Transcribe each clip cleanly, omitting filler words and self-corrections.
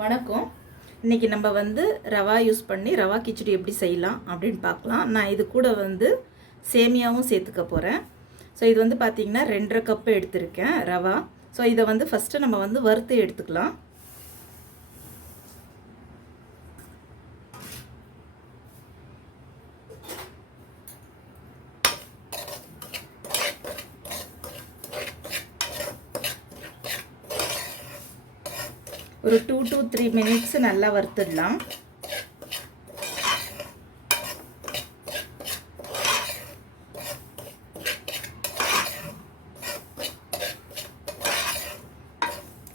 வணக்கம். இன்றைக்கி நம்ம வந்து ரவா யூஸ் பண்ணி ரவா கிச்சடி எப்படி செய்யலாம் அப்படின்னு பார்க்கலாம். நான் இது கூட வந்து சேமியாவும் சேர்த்துக்க போகிறேன். ஸோ இது வந்து பார்த்திங்கன்னா 2.5 கப்பு எடுத்திருக்கேன் ரவா. ஸோ இதை வந்து ஃபஸ்ட்டு நம்ம வந்து வறுத்து எடுத்துக்கலாம். ஒரு 2 to 3 minutes நல்லா வறுத்துடலாம்.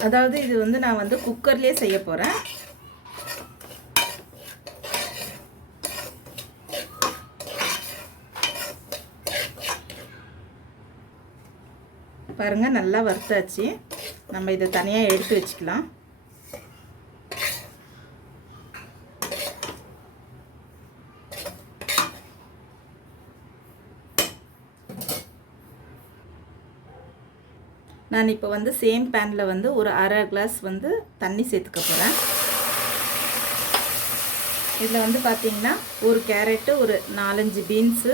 அதாவது இது வந்து நான் வந்து குக்கர்லேயே செய்ய போகிறேன். பாருங்கள், நல்லா வறுத்தாச்சு. நம்ம இதை தனியாக எடுத்து வச்சுக்கலாம். நான் இப்போ வந்து சேம் பேனில் வந்து ஒரு அரை கிளாஸ் வந்து தண்ணி சேர்த்துக்க போகிறேன். இதில் வந்து பார்த்திங்கன்னா ஒரு கேரட்டு, ஒரு 4-5 பீன்ஸு,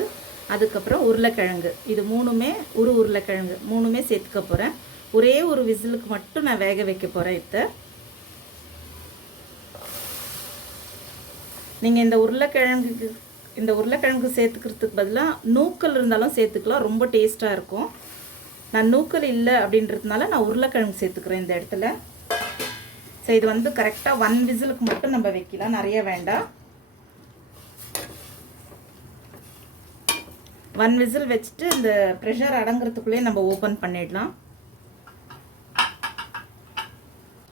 அதுக்கப்புறம் உருளைக்கிழங்கு, இது மூணுமே உருளைக்கிழங்கு மூணுமே சேர்த்துக்க போகிறேன். ஒரே ஒரு விசிலுக்கு மட்டும் நான் வேக வைக்க போகிறேன். இப்போ நீங்கள் இந்த உருளைக்கிழங்கு சேர்த்துக்கிறதுக்கு பதிலாக நூக்கல் இருந்தாலும் சேர்த்துக்கலாம், ரொம்ப டேஸ்ட்டாக இருக்கும். நான் நூக்கல் இல்லை அப்படின்றதுனால நான் உருளைக்கிழங்கு சேர்த்துக்கிறேன் இந்த இடத்துல. ஸோ இது வந்து கரெக்டாக 1 விசிலுக்கு மட்டும் நம்ம வைக்கலாம், நிறைய வேண்டாம். 1 விசில் வச்சுட்டு இந்த ப்ரெஷர் அடங்குறதுக்குள்ளேயே நம்ம ஓப்பன் பண்ணிடலாம்.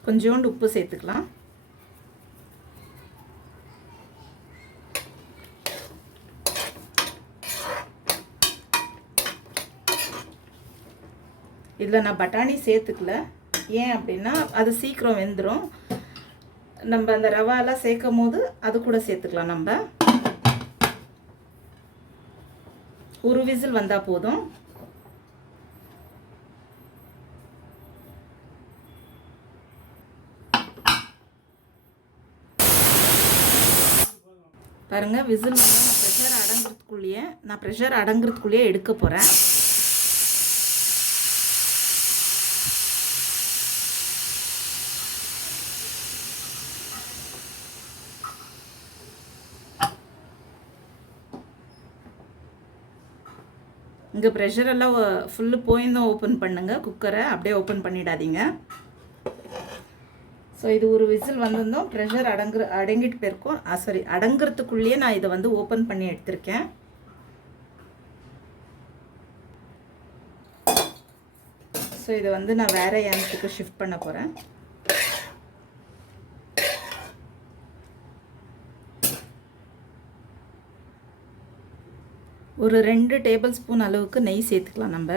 கொஞ்சோண்டு உப்பு சேர்த்துக்கலாம். இதில் நான் பட்டாணி சேர்த்துக்கல. ஏன் அப்படின்னா அது சீக்கிரம் வெந்துடும். நம்ம அந்த ரவாலாம் சேர்க்கும் போது அது கூட சேர்த்துக்கலாம். நம்ம ஒரு விசில் வந்தால் போதும். பாருங்கள், விசில் வந்து நான் ப்ரெஷர் அடங்குறதுக்குள்ளேயே எடுக்க போகிறேன். இங்கே ப்ரெஷரெல்லாம் ஃபுல்லு போயிருந்தும் ஓப்பன் பண்ணுங்கள் குக்கரை, அப்படியே ஓப்பன் பண்ணிடாதீங்க. ஸோ இது ஒரு விசில் வந்திருந்தோம், ப்ரெஷர் அடங்கிட்டு போயிருக்கோம். அடங்குறதுக்குள்ளேயே நான் இதை வந்து ஓப்பன் பண்ணி எடுத்திருக்கேன். ஸோ இதை வந்து நான் வேறு எண்ணத்துக்கு ஷிஃப்ட் பண்ண போகிறேன். ஒரு 2 டேபிள் ஸ்பூன் அளவுக்கு நெய் சேர்த்துக்கலாம் நம்ம.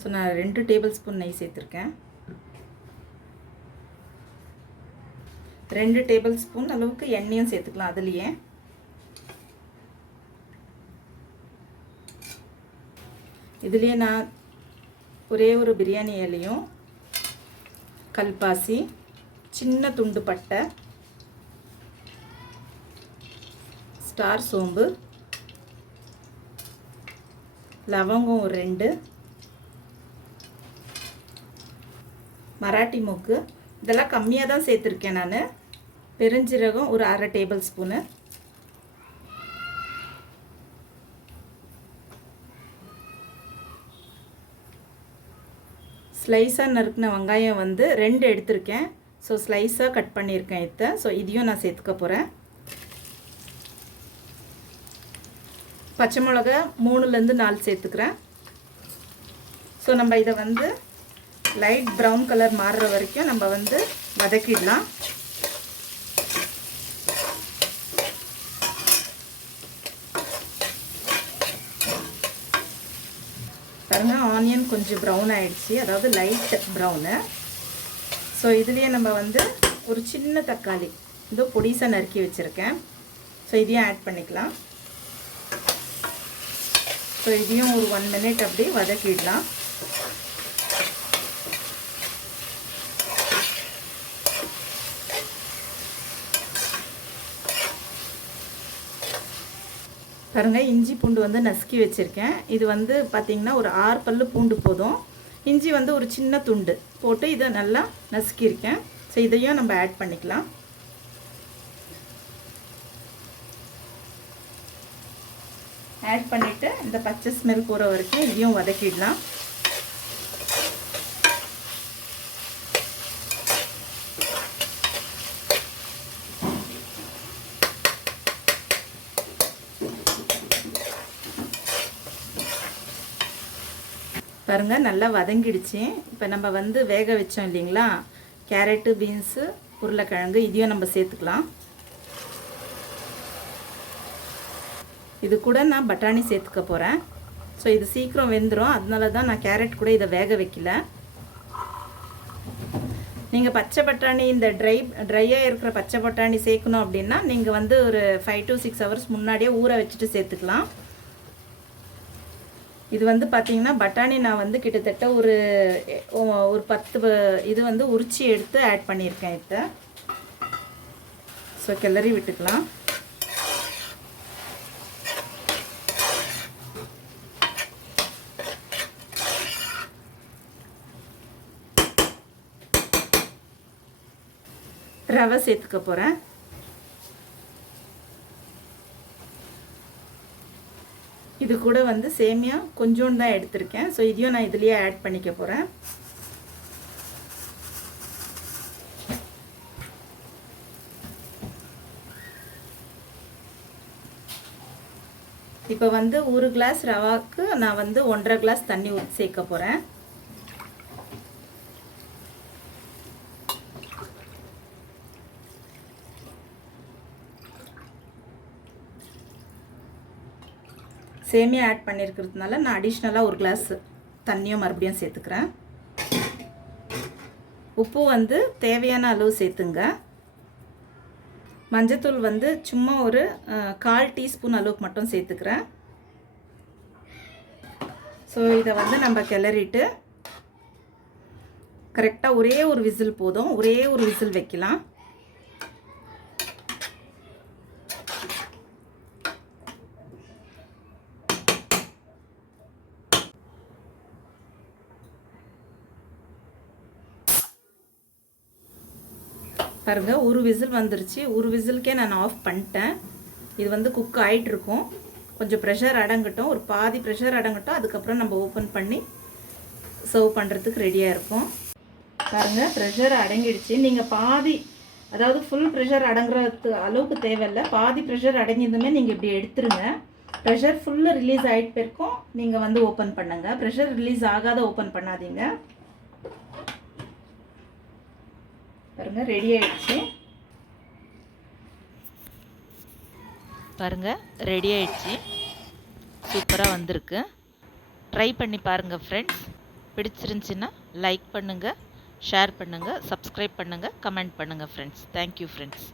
ஸோ நான் 2 டேபிள் ஸ்பூன் நெய் சேர்த்துருக்கேன். 2 டேபிள் ஸ்பூன் அளவுக்கு எண்ணெயும் சேர்த்துக்கலாம் அதுலேயே. இதுலேயே நான் ஒரே ஒரு பிரியாணி இலையும், கல்பாசி, சின்ன துண்டு பட்டை, ஸ்டார் சோம்பு, லவங்கம் ஒரு 2, மராட்டி மொக்கு, இதெல்லாம் கம்மியாக தான் சேர்த்துருக்கேன் நான். பெருஞ்சீரகம் ஒரு அரை டேபிள் ஸ்பூனு, ஸ்லைஸாக நறுக்கின வெங்காயம் வந்து 2 எடுத்திருக்கேன். ஸோ ஸ்லைஸாக கட் பண்ணியிருக்கேன் இதை. ஸோ இதையும் நான் சேர்த்துக்க போகிறேன். பச்சை மிளகா 3லேருந்து 4 சேர்த்துக்கிறேன். ஸோ நம்ம இதை வந்து லைட் ப்ரௌன் கலர் மாறுற வரைக்கும் நம்ம வந்து வதக்கிடலாம். பாருங்கள், ஆனியன் கொஞ்சம் ப்ரௌன் ஆகிடுச்சி, அதாவது லைட் ப்ரௌனு. ஸோ இதுலேயே நம்ம வந்து ஒரு சின்ன தக்காளி இதோ பொடிசாக நறுக்கி வச்சுருக்கேன். ஸோ இதையும் ஆட் பண்ணிக்கலாம். ஸோ இதையும் ஒரு 1 மினிட் அப்படியே வதக்கிடலாம். பாருங்கள், இஞ்சி பூண்டு வந்து நசுக்கி வச்சுருக்கேன். இது வந்து பார்த்திங்கன்னா ஒரு 6 பல்லு பூண்டு போதும். இஞ்சி வந்து ஒரு சின்ன துண்டு போட்டு இதை நல்லா நசுக்கியிருக்கேன். ஸோ இதையும் நம்ம ஆட் பண்ணிக்கலாம். ஆட் பண்ணிவிட்டு இந்த பச்சை ஸ்மெல் போகிற வரைக்கும் இதையும் வதக்கிடலாம். பாருங்கள், நல்லா வதங்கிடுச்சு. இப்போ நம்ம வந்து வேக வச்சோம் இல்லைங்களா, கேரட்டு, பீன்ஸு, உருளைக்கிழங்கு, இதையும் நம்ம சேர்த்துக்கலாம். இது கூட நான் பட்டாணி சேர்த்துக்க போகிறேன். ஸோ இது சீக்கிரம் வெந்துடும், அதனால தான் நான் கேரட் கூட இதை வேக வைக்கல. நீங்கள் பச்சை பட்டாணி, இந்த ட்ரையாக இருக்கிற பச்சை பட்டாணி சேர்க்கணும் அப்படின்னா நீங்கள் வந்து ஒரு 5 to 6 hours முன்னாடியே ஊற வச்சுட்டு சேர்த்துக்கலாம். இது வந்து பார்த்திங்கன்னா பட்டாணி நான் வந்து கிட்டத்தட்ட ஒரு 10 இது வந்து உரிச்சி எடுத்து ஆட் பண்ணியிருக்கேன் இதை. ஸோ கிளறி விட்டுக்கலாம். ரவை சேர்த்துக்க போகிறேன். இது கூட வந்து சேமியா கொஞ்சோண்டு தான் எடுத்திருக்கேன். ஸோ இதையும் நான் இதுலேயே ஆட் பண்ணிக்க போகிறேன். இப்போ வந்து 1 கிளாஸ் ரவாக்கு நான் வந்து 1.5 கிளாஸ் தண்ணி சேர்க்க போகிறேன். சேமியா ஆட் பண்ணியிருக்கிறதுனால நான் அடிஷ்னலாக 1 கிளாஸ் தண்ணியும் மறுபடியும் சேர்த்துக்கிறேன். உப்பு வந்து தேவையான அளவு சேர்த்துங்க. மஞ்சத்தூள் வந்து சும்மா ஒரு 1/4 டீஸ்பூன் அளவுக்கு மட்டும் சேர்த்துக்கிறேன். ஸோ இதை வந்து நம்ம கிளறிட்டு கரெக்டாக ஒரே ஒரு விசில் போதும், ஒரே ஒரு விசில் வைக்கலாம். பாருங்கள், ஒரு விசில் வந்துருச்சு. ஒரு விசிலுக்கே நான் ஆஃப் பண்ணிட்டேன். இது வந்து குக் ஆகிட்டுருக்கும். கொஞ்சம் ப்ரெஷர் அடங்கட்டும், ஒரு பாதி ப்ரெஷர் அடங்கட்டும். அதுக்கப்புறம் நம்ம ஓப்பன் பண்ணி சர்வ் பண்ணுறதுக்கு ரெடியாக இருக்கும். பாருங்கள், ப்ரெஷர் அடங்கிடுச்சு. நீங்கள் பாதி, அதாவது ஃபுல் ப்ரெஷர் அடங்குறது அளவுக்கு தேவையில்லை. பாதி ப்ரெஷர் அடங்கியதுமே நீங்கள் இப்படி எடுத்துருங்க. ப்ரெஷர் ஃபுல்லு ரிலீஸ் ஆகிட்டு போயிருக்கும், நீங்கள் வந்து ஓப்பன் பண்ணுங்கள். ப்ரெஷர் ரிலீஸ் ஆகாத ஓப்பன் பண்ணாதீங்க. பாருங்கள், ரெடி ஆயிடுச்சு. பாருங்கள், ரெடி ஆயிடுச்சு. சூப்பராக வந்திருக்கு. ட்ரை பண்ணி பாருங்கள் ஃப்ரெண்ட்ஸ். பிடிச்சிருந்துச்சின்னா லைக் பண்ணுங்கள், ஷேர் பண்ணுங்கள், சப்ஸ்கிரைப் பண்ணுங்கள், கமெண்ட் பண்ணுங்கள் ஃப்ரெண்ட்ஸ். Thank you friends.